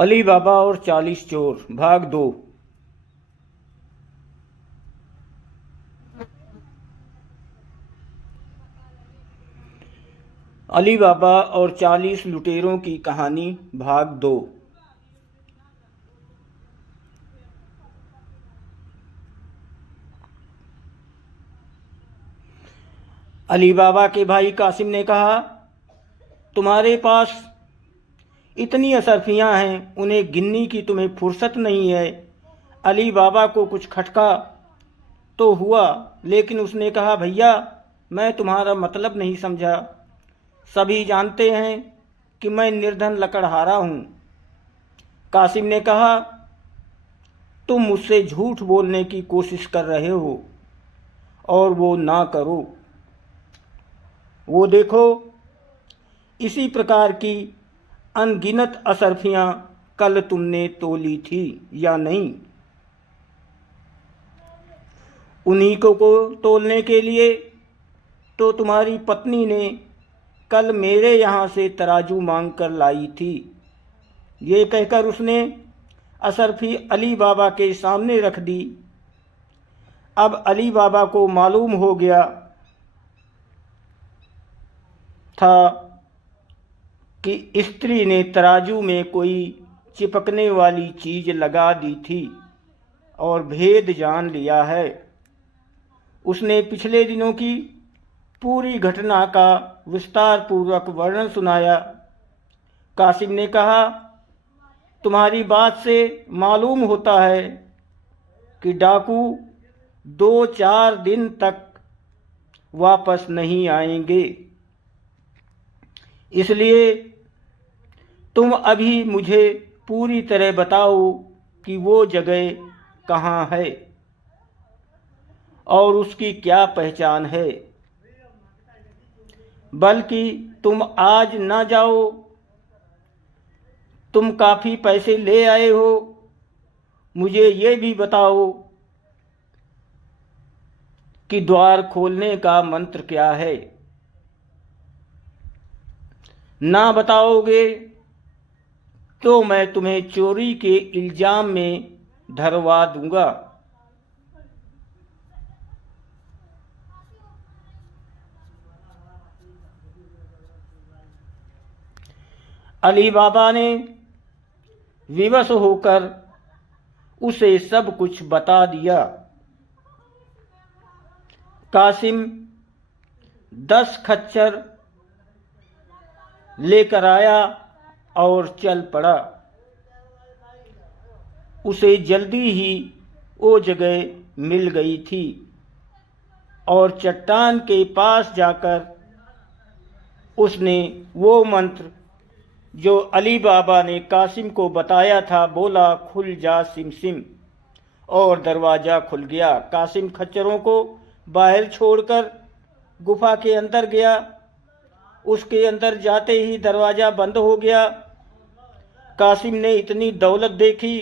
अली बाबा और 40 चोर भाग 2। अली बाबा और 40 लुटेरों की कहानी भाग 2। अली बाबा के भाई कासिम ने कहा, तुम्हारे पास इतनी असरफियाँ हैं, उन्हें गिनने की तुम्हें फुर्सत नहीं है। अली बाबा को कुछ खटका तो हुआ, लेकिन उसने कहा, भैया मैं तुम्हारा मतलब नहीं समझा। सभी जानते हैं कि मैं निर्धन लकड़हारा हूँ। कासिम ने कहा, तुम मुझसे झूठ बोलने की कोशिश कर रहे हो और वो ना करो। वो देखो, इसी प्रकार की अनगिनत असरफियाँ कल तुमने तोली थी या नहीं? उन्हीं को तोलने के लिए तो तुम्हारी पत्नी ने कल मेरे यहाँ से तराजू मांग कर लाई थी। ये कहकर उसने असरफी अली बाबा के सामने रख दी। अब अली बाबा को मालूम हो गया था कि स्त्री ने तराजू में कोई चिपकने वाली चीज़ लगा दी थी और भेद जान लिया है। उसने पिछले दिनों की पूरी घटना का विस्तार पूर्वक वर्णन सुनाया। कासिम ने कहा, तुम्हारी बात से मालूम होता है कि डाकू 2-4 दिन तक वापस नहीं आएंगे, इसलिए तुम अभी मुझे पूरी तरह बताओ कि वो जगह कहाँ है और उसकी क्या पहचान है। बल्कि तुम आज ना जाओ, तुम काफ़ी पैसे ले आए हो, मुझे ये भी बताओ कि द्वार खोलने का मंत्र क्या है। ना बताओगे तो मैं तुम्हें चोरी के इल्ज़ाम में धरवा दूंगा। अली बाबा ने विवश होकर उसे सब कुछ बता दिया। कासिम 10 खच्चर लेकर आया और चल पड़ा। उसे जल्दी ही वो जगह मिल गई थी और चट्टान के पास जाकर उसने वो मंत्र जो अली बाबा ने कासिम को बताया था बोला, खुल जा सिम सिम, और दरवाज़ा खुल गया। कासिम खच्चरों को बाहर छोड़कर गुफा के अंदर गया। उसके अंदर जाते ही दरवाज़ा बंद हो गया। कासिम ने इतनी दौलत देखी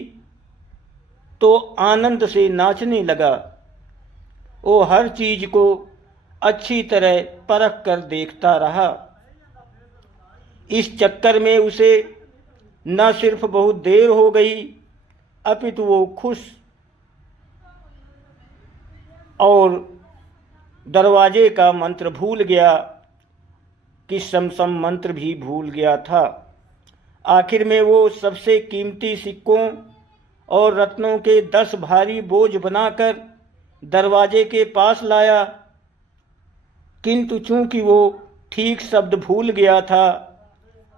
तो आनंद से नाचने लगा। वो हर चीज़ को अच्छी तरह परख कर देखता रहा। इस चक्कर में उसे न सिर्फ बहुत देर हो गई, अपितु वो खुश और दरवाजे का मंत्र भूल गया कि समसम मंत्र भी भूल गया था। आखिर में वो सबसे कीमती सिक्कों और रत्नों के 10 भारी बोझ बनाकर दरवाजे के पास लाया, किंतु चूंकि वो ठीक शब्द भूल गया था,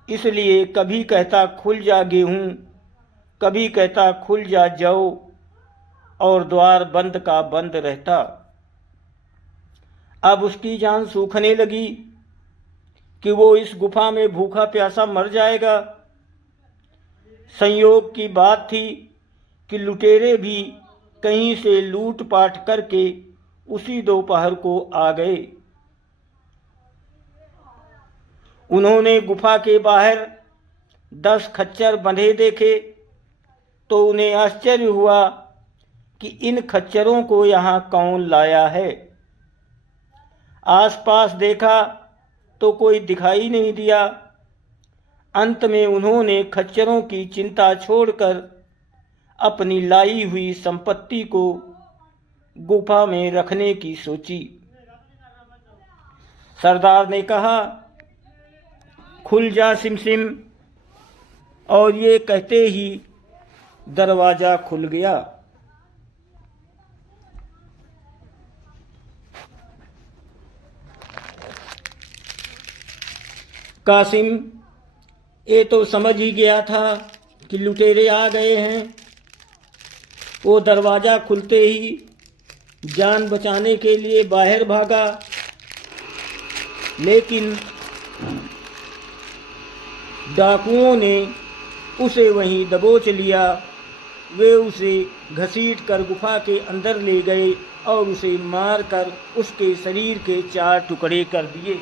इसलिए कभी कहता खुल जा गेहूँ, कभी कहता खुल जा जौ, और द्वार बंद का बंद रहता। अब उसकी जान सूखने लगी कि वो इस गुफा में भूखा प्यासा मर जाएगा। संयोग की बात थी कि लुटेरे भी कहीं से लूटपाट करके उसी दोपहर को आ गए। उन्होंने गुफा के बाहर 10 खच्चर बंधे देखे तो उन्हें आश्चर्य हुआ कि इन खच्चरों को यहाँ कौन लाया है। आसपास देखा तो कोई दिखाई नहीं दिया। अंत में उन्होंने खच्चरों की चिंता छोड़कर अपनी लाई हुई संपत्ति को गुफा में रखने की सोची। सरदार ने कहा, खुल जा सिमसिम, और ये कहते ही दरवाजा खुल गया। कासिम ये तो समझ ही गया था कि लुटेरे आ गए हैं। वो दरवाज़ा खुलते ही जान बचाने के लिए बाहर भागा, लेकिन डाकुओं ने उसे वहीं दबोच लिया। वे उसे घसीट कर गुफा के अंदर ले गए और उसे मारकर उसके शरीर के 4 टुकड़े कर दिए।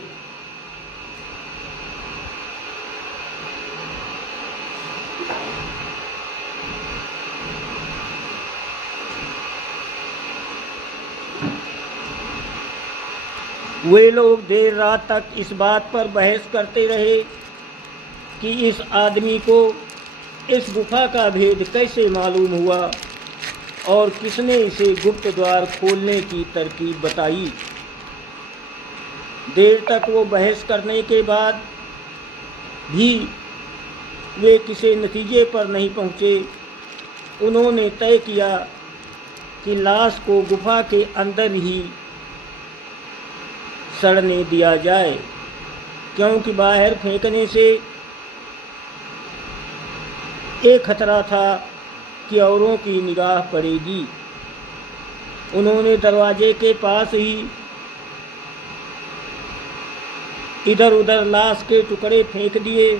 वे लोग देर रात तक इस बात पर बहस करते रहे कि इस आदमी को इस गुफा का भेद कैसे मालूम हुआ और किसने इसे गुप्त द्वार खोलने की तरकीब बताई। देर तक वो बहस करने के बाद भी वे किसी नतीजे पर नहीं पहुँचे। उन्होंने तय किया कि लाश को गुफा के अंदर ही सड़ने दिया जाए, क्योंकि बाहर फेंकने से एक खतरा था कि औरों की निगाह पड़ेगी। उन्होंने दरवाजे के पास ही इधर उधर लाश के टुकड़े फेंक दिए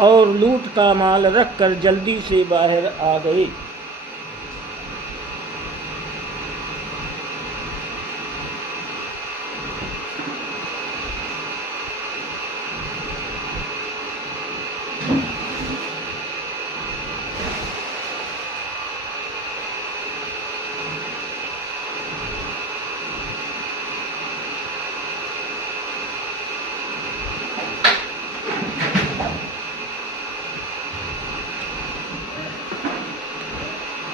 और लूट का माल रखकर जल्दी से बाहर आ गए।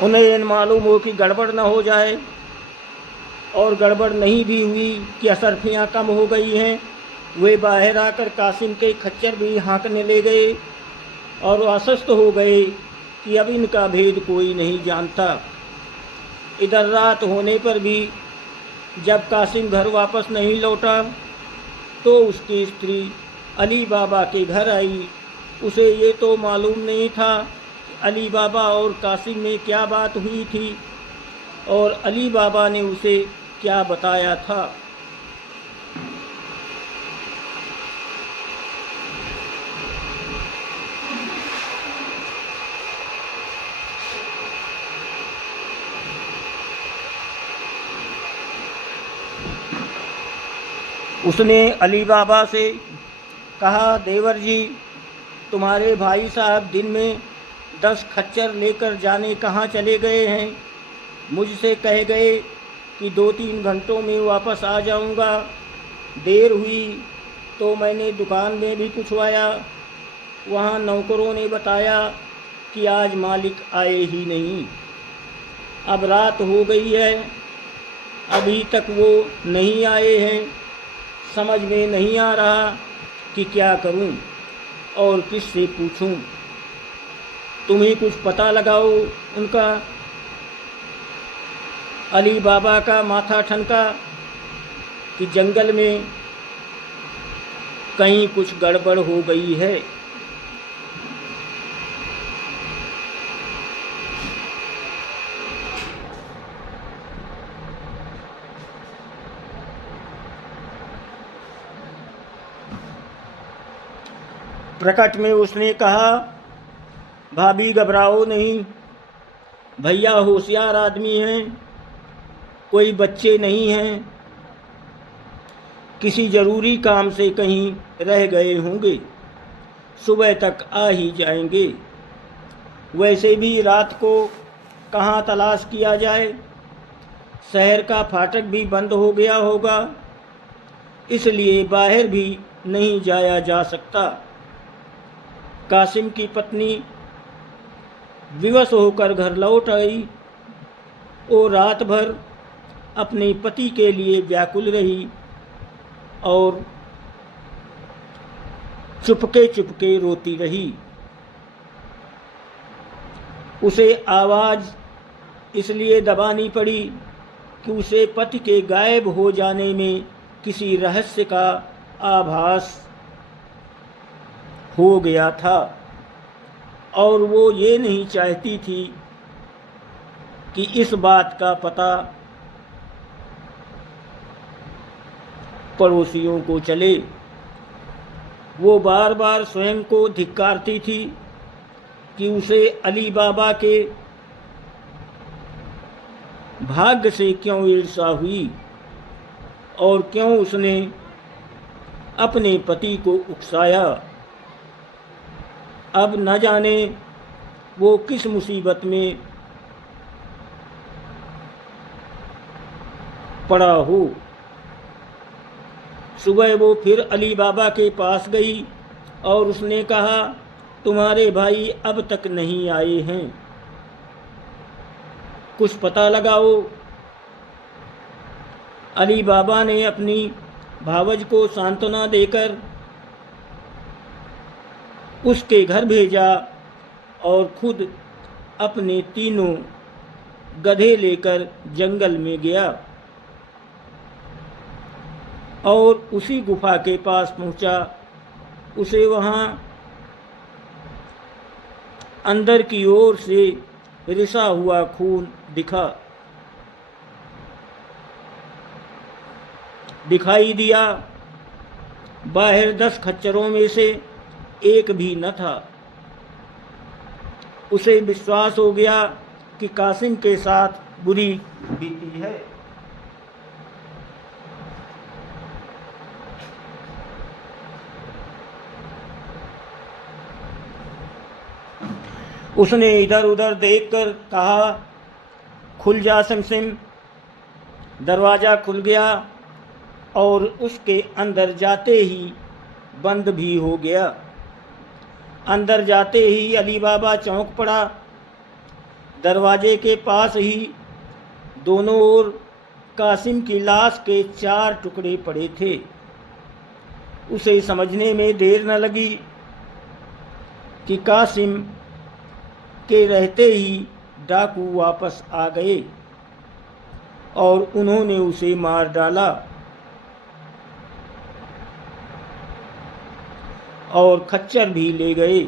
उन्हें यह मालूम हो कि गड़बड़ न हो जाए, और गड़बड़ नहीं भी हुई कि असरफियाँ कम हो गई हैं। वे बाहर आकर कासिम के खच्चर भी हाँकने ले गए और आश्वस्त हो गए कि अब इनका भेद कोई नहीं जानता। इधर रात होने पर भी जब कासिम घर वापस नहीं लौटा तो उसकी स्त्री अली बाबा के घर आई। उसे ये तो मालूम नहीं था अली बाबा और कासिम में क्या बात हुई थी और अली बाबा ने उसे क्या बताया था। उसने अली बाबा से कहा, देवर जी, तुम्हारे भाई साहब दिन में 10 खच्चर लेकर जाने कहाँ चले गए हैं। मुझसे कह गए कि 2-3 घंटों में वापस आ जाऊंगा। देर हुई तो मैंने दुकान में भी पूछवाया, वहाँ नौकरों ने बताया कि आज मालिक आए ही नहीं। अब रात हो गई है, अभी तक वो नहीं आए हैं। समझ में नहीं आ रहा कि क्या करूं और किससे पूछूं। तुम ही कुछ पता लगाओ उनका। अली बाबा का माथा ठनका कि जंगल में कहीं कुछ गड़बड़ हो गई है। प्रकट में उसने कहा, भाभी घबराओ नहीं, भैया होशियार आदमी हैं, कोई बच्चे नहीं हैं, किसी ज़रूरी काम से कहीं रह गए होंगे, सुबह तक आ ही जाएंगे। वैसे भी रात को कहाँ तलाश किया जाए, शहर का फाटक भी बंद हो गया होगा, इसलिए बाहर भी नहीं जाया जा सकता। कासिम की पत्नी विवश होकर घर लौट आई। वो रात भर अपने पति के लिए व्याकुल रही और चुपके चुपके रोती रही। उसे आवाज़ इसलिए दबानी पड़ी कि उसे पति के गायब हो जाने में किसी रहस्य का आभास हो गया था और वो ये नहीं चाहती थी कि इस बात का पता पड़ोसियों को चले। वो बार बार स्वयं को धिक्कारती थी कि उसे अली बाबा के भाग्य से क्यों ईर्ष्या हुई और क्यों उसने अपने पति को उकसाया। अब न जाने वो किस मुसीबत में पड़ा हो। सुबह वो फिर अली बाबा के पास गई और उसने कहा, तुम्हारे भाई अब तक नहीं आए हैं, कुछ पता लगाओ। अली बाबा ने अपनी भावज को सांत्वना देकर उसके घर भेजा और खुद अपने तीनों गधे लेकर जंगल में गया और उसी गुफा के पास पहुंचा। उसे वहां अंदर की ओर से रिसा हुआ खून दिखाई दिया। बाहर 10 खच्चरों में से एक भी न था। उसे विश्वास हो गया कि कासिम के साथ बुरी बीती है। उसने इधर उधर देखकर कहा, खुल जा शमसिम। दरवाज़ा खुल गया और उसके अंदर जाते ही बंद भी हो गया। अंदर जाते ही अली बाबा चौंक पड़ा। दरवाजे के पास ही दोनों ओर कासिम की लाश के 4 टुकड़े पड़े थे। उसे समझने में देर न लगी कि कासिम के रहते ही डाकू वापस आ गए और उन्होंने उसे मार डाला और खच्चर भी ले गए।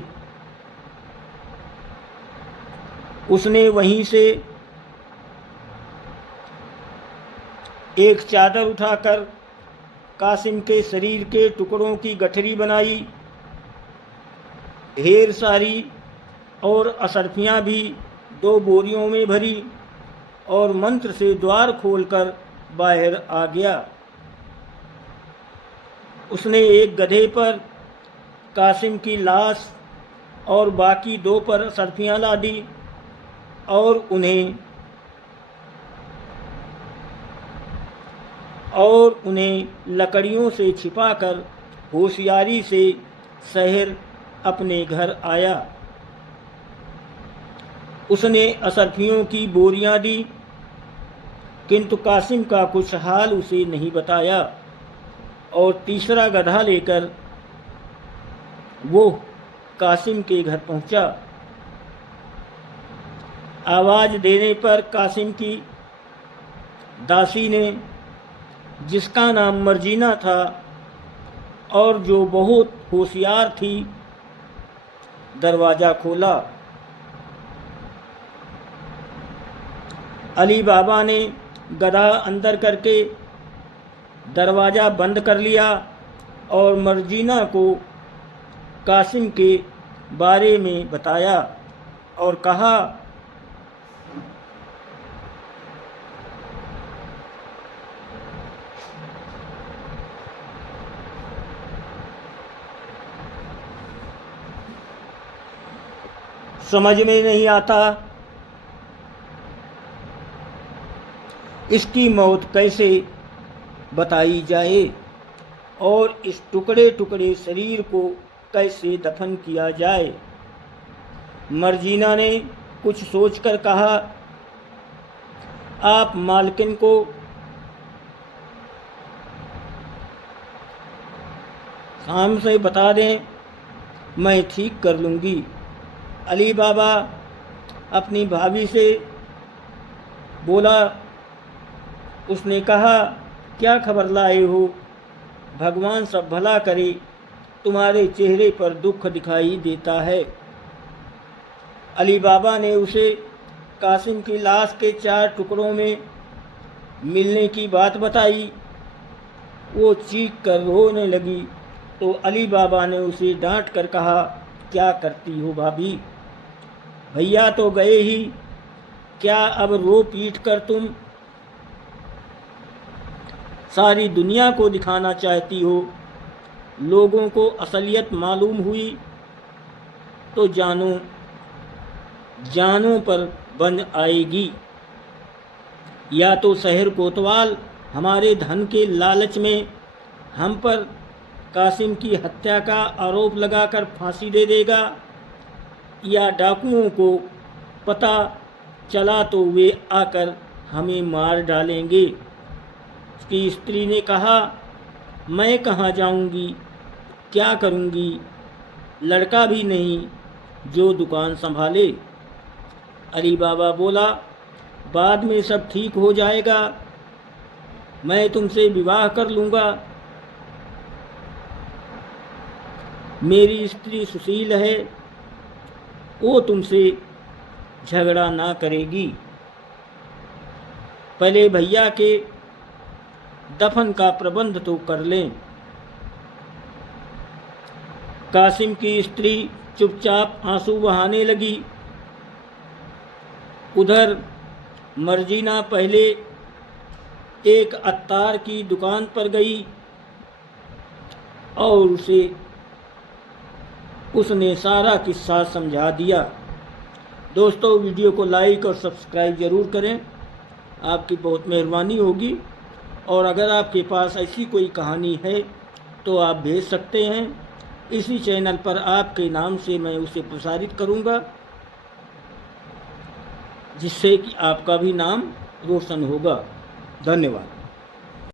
उसने वहीं से एक चादर उठाकर कासिम के शरीर के टुकड़ों की गठरी बनाई। ढेर सारी और असरफियाँ भी 2 बोरियों में भरी और मंत्र से द्वार खोलकर बाहर आ गया। उसने एक गधे पर कासिम की लाश और बाकी 2 पर असरफियाँ लादी और उन्हें लकड़ियों से छिपाकर होशियारी से शहर अपने घर आया। उसने असरफियों की बोरियां दी, किंतु कासिम का कुछ हाल उसे नहीं बताया और तीसरा गधा लेकर वो कासिम के घर पहुंचा। आवाज़ देने पर कासिम की दासी ने, जिसका नाम मर्जीना था और जो बहुत होशियार थी, दरवाज़ा खोला। अली बाबा ने गधा अंदर करके दरवाज़ा बंद कर लिया और मर्जीना को कासिम के बारे में बताया और कहा, समझ में नहीं आता इसकी मौत कैसे बताई जाए और इस टुकड़े टुकड़े शरीर को कैसे दफन किया जाए। मर्जीना ने कुछ सोचकर कहा, आप मालकिन को शाम से बता दें, मैं ठीक कर लूँगी। अली बाबा अपनी भाभी से बोला। उसने कहा, क्या खबर लाए हो? भगवान सब भला करे, तुम्हारे चेहरे पर दुख दिखाई देता है। अली बाबा ने उसे कासिम की लाश के 4 टुकड़ों में मिलने की बात बताई। वो चीख कर रोने लगी तो अली बाबा ने उसे डांट कर कहा, क्या करती हो भाभी? भैया तो गए ही, क्या अब रो पीट कर तुम सारी दुनिया को दिखाना चाहती हो? लोगों को असलियत मालूम हुई तो जानों पर बंद आएगी। या तो शहर कोतवाल हमारे धन के लालच में हम पर कासिम की हत्या का आरोप लगाकर फांसी दे देगा, या डाकुओं को पता चला तो वे आकर हमें मार डालेंगे। उसकी स्त्री ने कहा, मैं कहाँ जाऊंगी, क्या करूंगी? लड़का भी नहीं जो दुकान संभाले। अली बाबा बोला, बाद में सब ठीक हो जाएगा, मैं तुमसे विवाह कर लूँगा। मेरी स्त्री सुशील है, वो तुमसे झगड़ा ना करेगी। पहले भैया के दफन का प्रबंध तो कर लें। कासिम की स्त्री चुपचाप आंसू बहाने लगी। उधर मर्जीना पहले एक अत्तार की दुकान पर गई और उसने सारा किस्सा समझा दिया। दोस्तों, वीडियो को लाइक और सब्सक्राइब ज़रूर करें, आपकी बहुत मेहरबानी होगी। और अगर आपके पास ऐसी कोई कहानी है तो आप भेज सकते हैं। इसी चैनल पर आपके नाम से मैं उसे प्रसारित करूंगा, जिससे कि आपका भी नाम रोशन होगा। धन्यवाद।